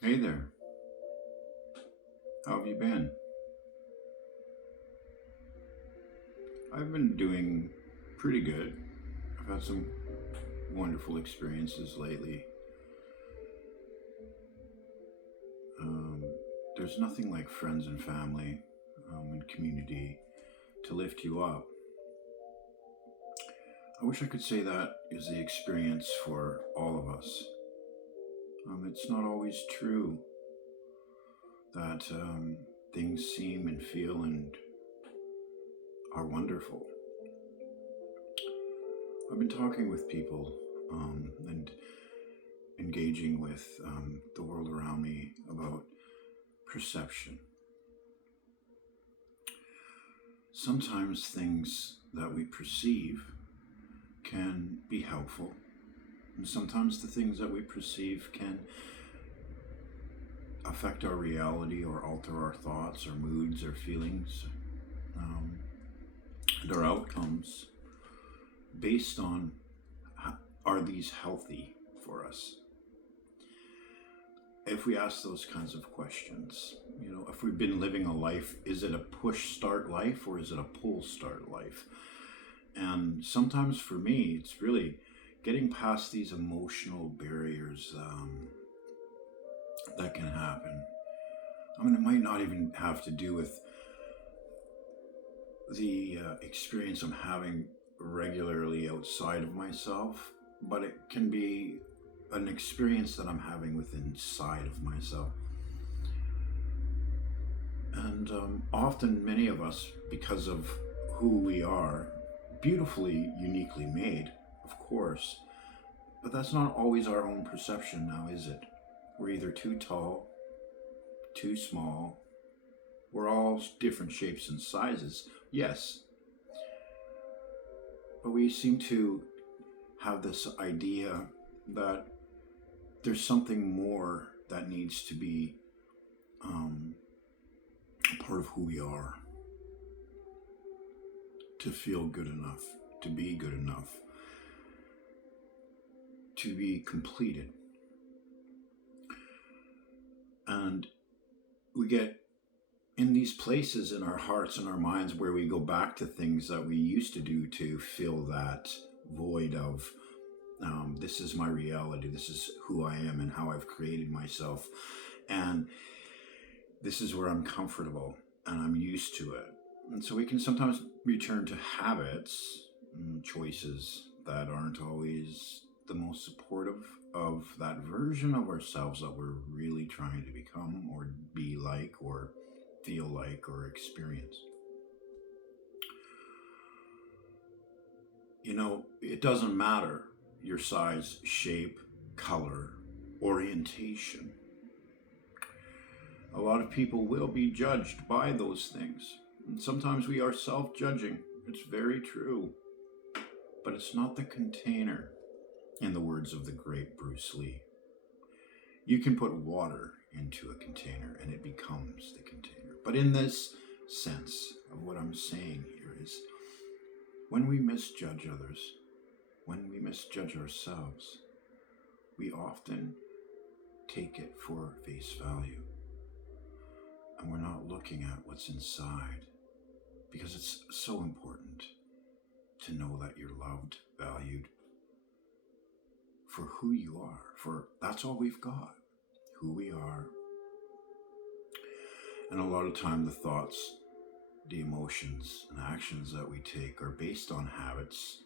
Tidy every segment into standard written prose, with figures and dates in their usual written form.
Hey there, how have you been? I've been doing pretty good. I've had some wonderful experiences lately. Um, there's nothing like friends and family and community to lift you up. I wish I could say that is the experience for all of us. It's not always true that things seem and feel and are wonderful. I've been talking with people and engaging with the world around me about perception. Sometimes things that we perceive can be helpful, and sometimes the things that we perceive can affect our reality or alter our thoughts, our moods, our feelings, um, and our outcomes based on are these healthy for us? If we ask those kinds of questions, if we've been living a life, is it a push start life or is it a pull start life? And sometimes for me, it's really getting past these emotional barriers that can happen. I mean, it might not even have to do with the experience I'm having regularly outside of myself, but it can be an experience that I'm having within inside of myself. And often, many of us, because of who we are, beautifully, uniquely made, of course, but that's not always our own perception now, is it? We're either too tall, too small, we're all different shapes and sizes, yes, but we seem to have this idea that there's something more that needs to be um, a part of who we are to feel good enough, to be good enough, to be completed. And we get in these places in our hearts and our minds where we go back to things that we used to do to fill that void of this is my reality, this is who I am and how I've created myself, and this is where I'm comfortable and I'm used to it. And so we can sometimes return to habits and choices that aren't always the most supportive of that version of ourselves that we're really trying to become or be like or feel like or experience. It doesn't matter your size, shape, color, orientation. A lot of people will be judged by those things. And sometimes we are self judging. It's very true. But it's not the container, in the words of the great Bruce Lee. You can put water into a container and it becomes the container. But in this sense of what I'm saying here is when we misjudge others, when we misjudge ourselves, we often take it for face value. And we're not looking at what's inside because it's so important to know that you're loved, valued for who you are, for that's all we've got, who we are. And a lot of time the thoughts, the emotions and actions that we take are based on habits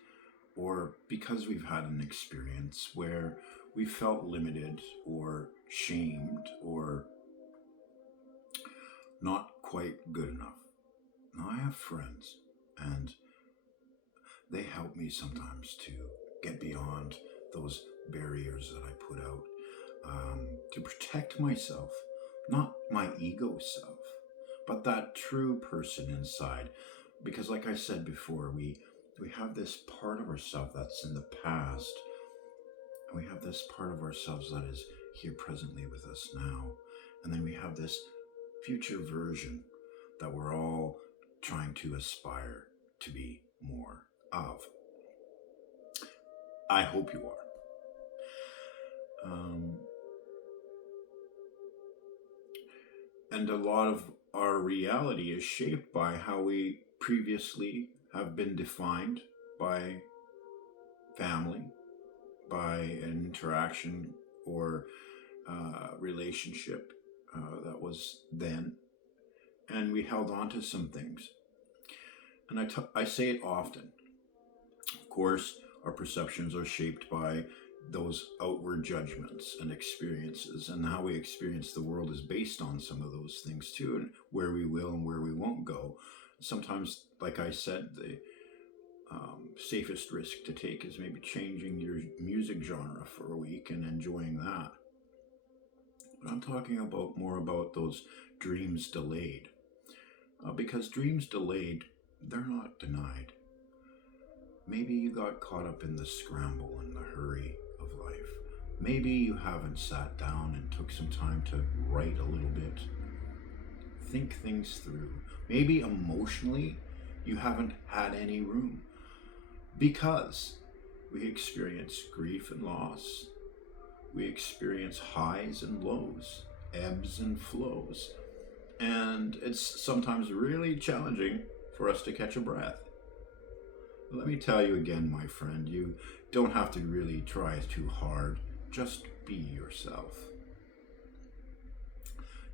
or because we've had an experience where we felt limited or shamed or not quite good enough. Now I have friends and they help me sometimes to get beyond those barriers that I put out to protect myself, not my ego self, but that true person inside. Because, like I said before, we have this part of ourselves that's in the past, and we have this part of ourselves that is here presently with us now, and then we have this future version that we're all trying to aspire to be more of. I hope you are. And a lot of our reality is shaped by how we previously have been defined by family, by an interaction or relationship that was then. And we held on to some things. And I say it often. Of course, our perceptions are shaped by those outward judgments and experiences, and how we experience the world is based on some of those things too, and where we will and where we won't go. Sometimes, like I said, the safest risk to take is maybe changing your music genre for a week and enjoying that. But I'm talking about more about those dreams delayed, because dreams delayed, they're not denied. Maybe you got caught up in the scramble and the hurry of life. Maybe you haven't sat down and took some time to write a little bit. Think things through. Maybe emotionally you haven't had any room, because we experience grief and loss. We experience highs and lows, ebbs and flows. And it's sometimes really challenging for us to catch a breath. Let me tell you again, my friend, you don't have to really try too hard. Just be yourself.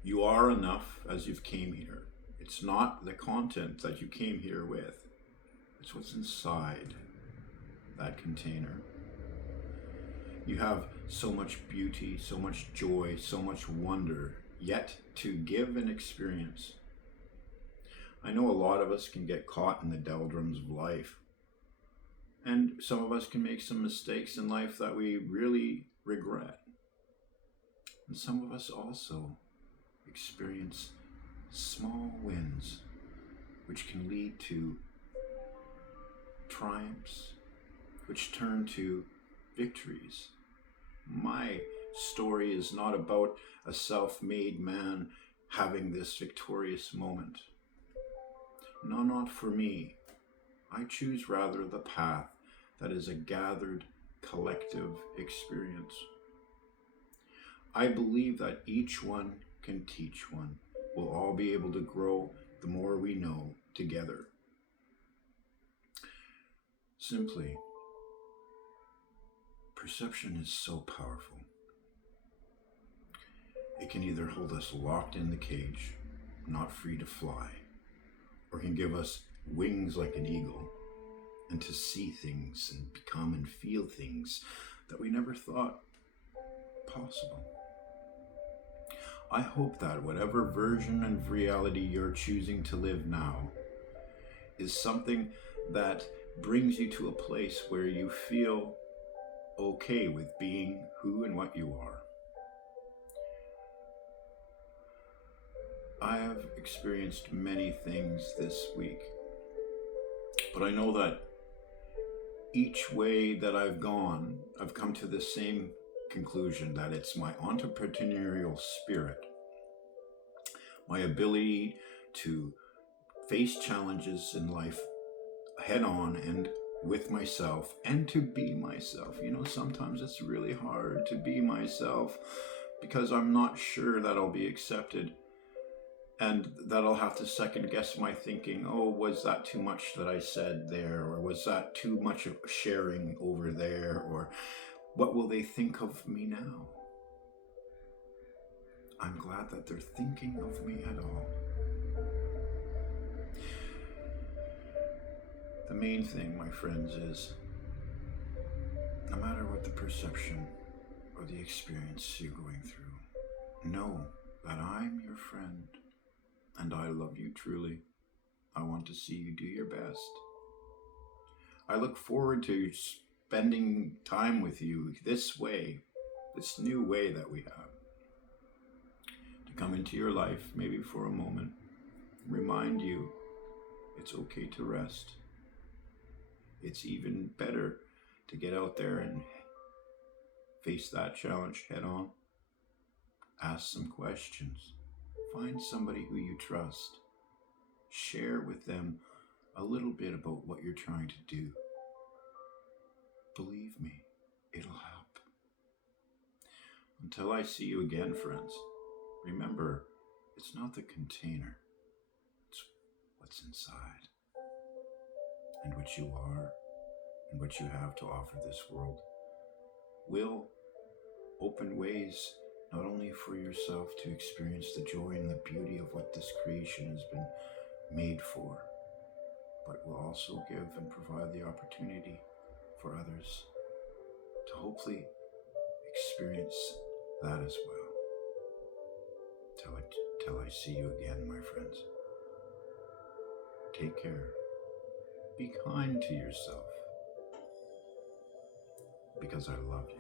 You are enough as you've came here. It's not the content that you came here with. It's what's inside that container. You have so much beauty, so much joy, so much wonder yet to give and experience. I know a lot of us can get caught in the doldrums of life. And some of us can make some mistakes in life that we really regret. And some of us also experience small wins, which can lead to triumphs, which turn to victories. My story is not about a self-made man having this victorious moment. No, not for me. I choose rather the path that is a gathered collective experience. I believe that each one can teach one. We'll all be able to grow the more we know together. Simply, perception is so powerful. It can either hold us locked in the cage, not free to fly, or can give us wings like an eagle, and to see things and become and feel things that we never thought possible. I hope that whatever version of reality you're choosing to live now is something that brings you to a place where you feel okay with being who and what you are. I have experienced many things this week, but I know that each way that I've gone, I've come to the same conclusion, that it's my entrepreneurial spirit, my ability to face challenges in life head on and with myself, and to be myself. You know, sometimes it's really hard to be myself because I'm not sure that I'll be accepted, and that I'll have to second guess my thinking. Oh, was that too much that I said there? Or was that too much of sharing over there? Or what will they think of me now? I'm glad that they're thinking of me at all. The main thing, my friends, is no matter what the perception or the experience you're going through, know that I'm your friend. And I love you truly. I want to see you do your best. I look forward to spending time with you this way, this new way that we have. To come into your life, maybe for a moment, remind you it's okay to rest. It's even better to get out there and face that challenge head on. Ask some questions. Find somebody who you trust. Share with them a little bit about what you're trying to do. Believe me, it'll help. Until I see you again, friends, remember, It's not the container, it's what's inside, and what you are, and what you have to offer this world will open ways not only for yourself to experience the joy and the beauty of what this creation has been made for, but will also give and provide the opportunity for others to hopefully experience that as well. Till I see you again, my friends. Take care. Be kind to yourself, because I love you.